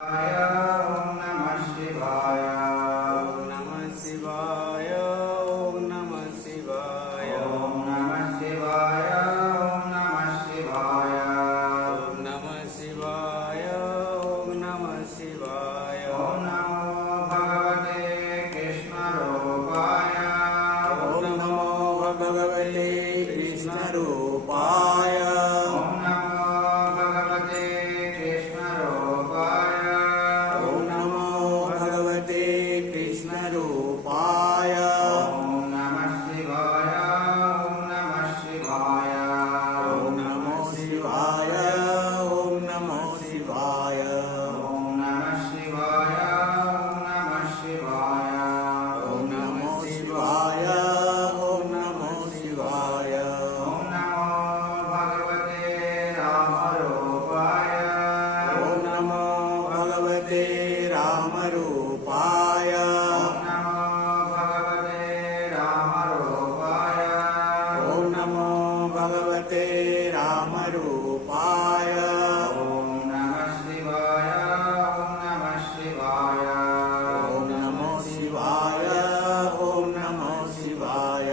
ओम नमः शिवाय। ओम नमः शिवाय। ओम नमः शिवाय। ओम नमः शिवाय। ओम नमः शिवाय। ओम नमः शिवाय। ओम नमः शिवाय। ओम नमो भगवते कृष्णरूपाय। ओम नमो भगवते कृष्णरूपाय। ओम नमो भगवते कृष्णरूपाय। ओम नमो भगवते कृष्णरूपाय। ओम नमः शिवाय। ओम नमः शिवाय। ओम नमो शिवाय। ओम नमो शिवाय। ओम नमः शिवाय। ओम नमः शिवाय। ओम नमो शिवाय। ओम नमो शिवाय। ओम नमो भगवते रामरूपाय। ओम नमो भगवते रामरूपाय। ओम नमो भगवते रामरूपाय। ओम नमो भगवते रामरूपाय। ओम नमः शिवाय। ओम नमः शिवाय। ओम नमो शिवाय। ओम नमो शिवाय।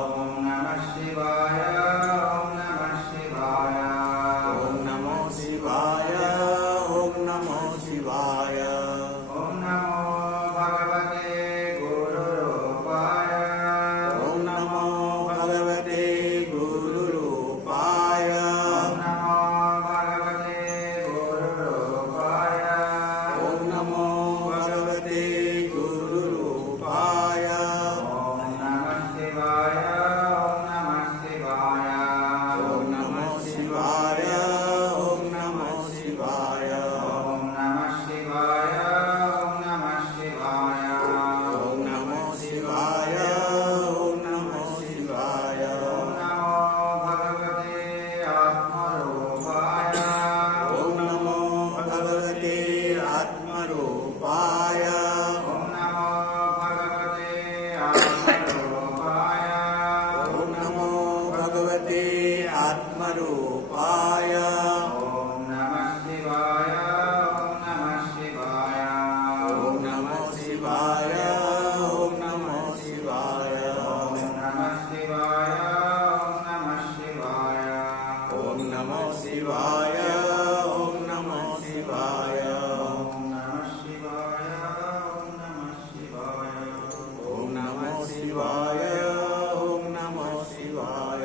ओम नमः शिवाय। ओम नमः शिवाय। ओम नमो शिवाय। ओम नमो शिवाय। ओम नमो भगवते गुरुरूपाय। ओम नमो भगवते गुरुरूपाय। ओम नमो भगवते गुरुरूपाय। ओम नमो भगवते गुरुरूपाय। ओम नमः शिवाय। ओम नमः शिवाय। ओम नमो शिवाय। ओम नमो शिवाय। ओम नमः शिवाय। ओम नमः शिवाय। ओम नमो शिवाय। ओम नमो शिवाय। ओम नमो भगवते आत्मरूपाय। ओम नमो भगवते आत्मरूपाय। ओम नमो भगवते आत्मरूपाय। ओम नमो भगवते आत्मरूपाय। ओम नमः शिवाय। ओम नमः शिवाय। ओम नमो शिवाय। ओम नमो शिवाय। ओम नमः शिवाय। ओम नमः शिवाय। ओम नमो शिवाय। ओम नमो शिवाय। ओम नमः शिवाय। ओम नमः शिवाय। ओम नमो शिवाय। ओम नमो शिवाय।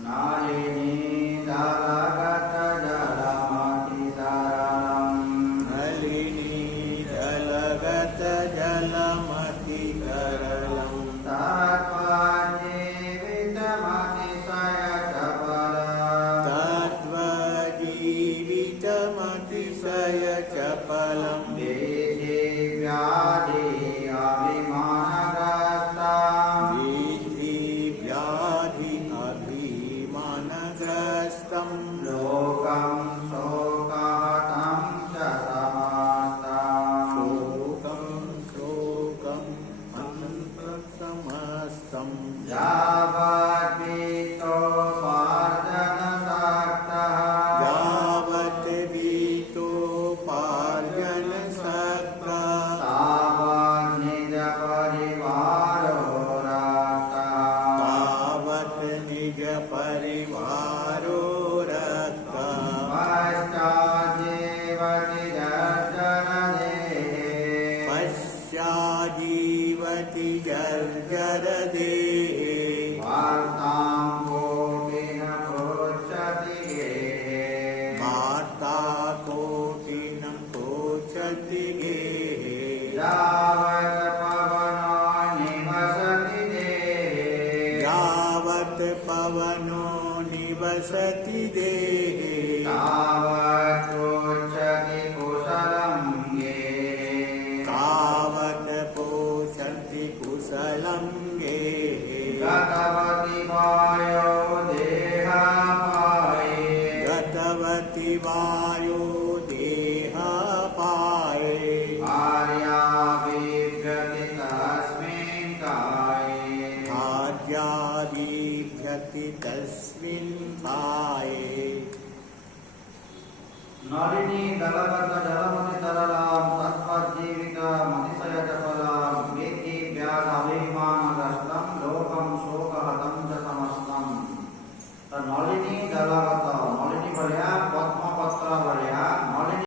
नालिनी दालगतजलमतितरलम्। नलिनी जलगत जलमतितरलम्। तत्त्वजीवितमतिशयचपलम्। तत्त्वजीवितमतिशयचपलम्। देहे व्याधि अभिमानग्रस्तम्। विद्धि व्याधि अभिमानग्रस्तम्। लोकं शोकहतं च समस्तम्। शोकं शोकम् अनन्तसमस्तम्। यावद्भीतोपार्जनसक्तः। यावत् वीतोपार्जनसक्तः। तावन्निजपरिवारो रक्तः। तावत् निजपरिवारो रक्तः। पश्चाज्जीवति जर्जरदेहे। पश्चाजीवति जर्जरदेहे। वार्तां कोऽपि न पृच्छति गेहे। वार्ता कोटिनं कोचति गेहे। यावत् पवनो निवसति देहे। यावत् पवनो निवसति देहे। तावत् पृच्छति कुशलं गेहे। तावत् पोषन्ति कुशलं गेहे। गतवति वायो देहापाये। गतवति वायो देहापाये। आर्या बिभ्रति तस्मिन् काये। राज्या बिभ्यति तस्मिन् काये नलिनी दल